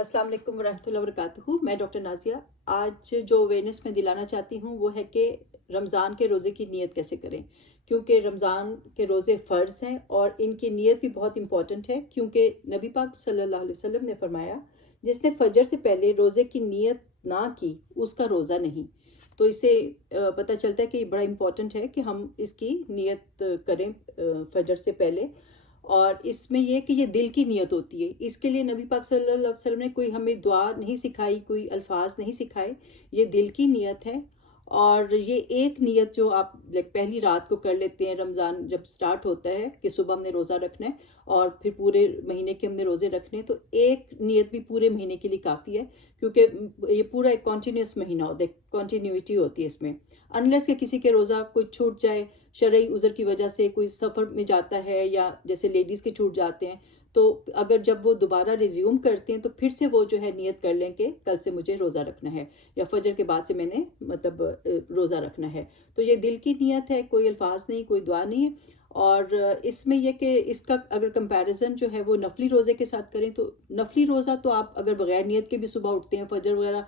अस्सलाम वालेकुम वरहमतुल्लाहि वबरकातुहू। मैं डॉक्टर नाज़िया। आज जो अवेयरनेस मैं दिलाना चाहती हूँ वो है कि रमज़ान के रोज़े की नीयत कैसे करें, क्योंकि रमज़ान के रोज़े फ़र्ज़ हैं और इनकी नीयत भी बहुत इम्पॉर्टेंट है, क्योंकि नबी पाक सल्लल्लाहु अलैहि वसल्लम ने फरमाया जिसने फ़जर से पहले रोज़े की नीयत ना की उसका रोज़ा नहीं। तो इससे पता चलता है कि बड़ा इम्पॉर्टेंट है कि हम इसकी नीयत करें फ़जर से पहले। और इसमें ये कि ये दिल की नीयत होती है। इसके लिए नबी पाक सल्लल्लाहु अलैहि वसल्लम ने कोई हमें दुआ नहीं सिखाई, कोई अल्फाज नहीं सिखाए। ये दिल की नीयत है। और ये एक नीयत जो आप लाइक पहली रात को कर लेते हैं, रमज़ान जब स्टार्ट होता है कि सुबह हमने रोज़ा रखना है और फिर पूरे महीने के हमने रोज़े रखने हैं, तो एक नीयत भी पूरे महीने के लिए काफ़ी है, क्योंकि ये पूरा एक कॉन्टीन्यूस महीना होता है, कॉन्टीन्यूटी होती है इसमें। अनलेस कि किसी के रोज़ा कोई छूट जाए, शरई उज़र की वजह से कोई सफ़र में जाता है या जैसे लेडीज़ के छूट जाते हैं, तो अगर जब वो दोबारा रिज्यूम करते हैं तो फिर से वो जो है नियत कर लें कि कल से मुझे रोज़ा रखना है या फजर के बाद से मैंने मतलब रोज़ा रखना है। तो ये दिल की नियत है, कोई अल्फाज नहीं, कोई दुआ नहीं है। और इसमें यह कि इसका अगर कंपैरिजन जो है वो नफली रोज़े के साथ करें, तो नफली रोज़ा तो आप अगर बग़ैर नियत के भी सुबह उठते हैं, फजर वगैरह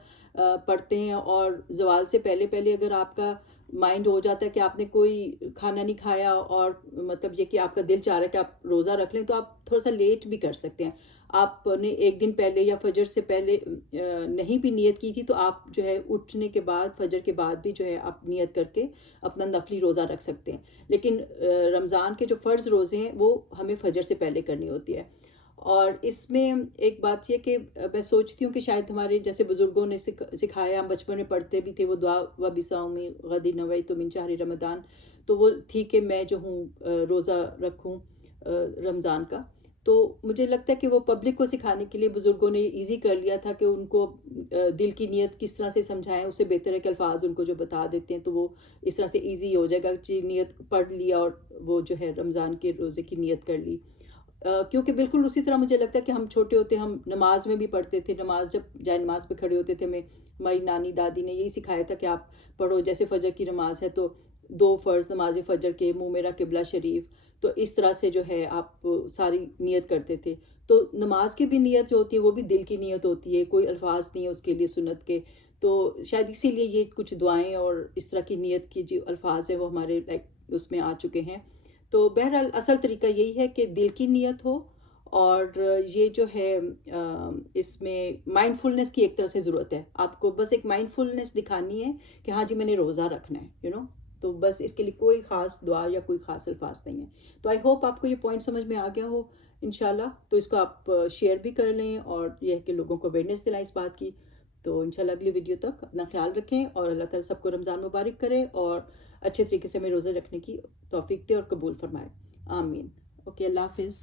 पढ़ते हैं और ज़वाल से पहले पहले अगर आपका माइंड हो जाता है कि आपने कोई खाना नहीं खाया और मतलब ये कि आपका दिल चाह रहा है कि आप रोज़ा रख लें, तो आप थोड़ा सा लेट भी कर सकते हैं। आपने एक दिन पहले या फजर से पहले नहीं भी नियत की थी, तो आप जो है उठने के बाद, फजर के बाद भी जो है आप नियत करके अपना नफली रोज़ा रख सकते हैं। लेकिन रमज़ान के जो फ़र्ज़ रोज़े हैं वो हमें फजर से पहले करनी होती है। और इसमें एक बात ये कि मैं सोचती हूँ कि शायद हमारे जैसे बुज़ुर्गों ने सिखाया, हम बचपन में पढ़ते भी थे वो दुआ व बिसाउमी गदी नवैतु मिन शहरी रमज़ान, तो वो थी कि मैं जो हूँ रोज़ा रखूँ रमज़ान का। तो मुझे लगता है कि वो पब्लिक को सिखाने के लिए बुज़ुर्गों ने ईज़ी कर लिया था कि उनको दिल की नीयत किस तरह से समझाएं। उससे बेहतर है कि अल्फाज उनको जो बता देते हैं तो वो इस तरह से ईज़ी हो जाएगा कि नियत पढ़ लिया और वो जो है रमज़ान के रोज़े की नियत कर ली। क्योंकि बिल्कुल उसी तरह मुझे लगता है कि हम छोटे होते हम नमाज में भी पढ़ते थे। नमाज जब जाए नमाज पे खड़े होते थे, हमें हमारी नानी दादी ने यही सिखाया था कि आप पढ़ो, जैसे फजर की नमाज है तो दो फ़र्ज़ नमाज फजर के, मुंह मेरा किबला शरीफ, तो इस तरह से जो है आप सारी नियत करते थे। तो नमाज की भी नियत जो होती है वो भी दिल की नियत होती है, कोई अल्फाज नहीं है उसके लिए सुन्नत के। तो शायद इसीलिए ये कुछ दुआएं और इस तरह की नियत की जो अल्फाज है वो हमारे लाइक उसमें आ चुके हैं। तो बहरहाल असल तरीका यही है कि दिल की नियत हो। और ये जो है इसमें माइंडफुलनेस की एक तरह से ज़रूरत है। आपको बस एक माइंडफुलनेस दिखानी है कि हाँ जी मैंने रोज़ा रखना है, तो बस इसके लिए कोई ख़ास दुआ या कोई ख़ास अल्फाज नहीं है। तो आई होप आपको ये पॉइंट समझ में आ गया हो इंशाल्लाह। तो इसको आप शेयर भी कर लें और यह है कि लोगों को अवेयरनेस दिलाएं इस बात की। तो इंशाल्लाह अगली वीडियो तक अपना ख्याल रखें और अल्लाह ताला सबको रमज़ान मुबारक करे और अच्छे तरीके से हमें रोज़ा रखने की तौफीक दे और कबूल फरमाए। आमीन। ओके, अल्लाह हाफिज़।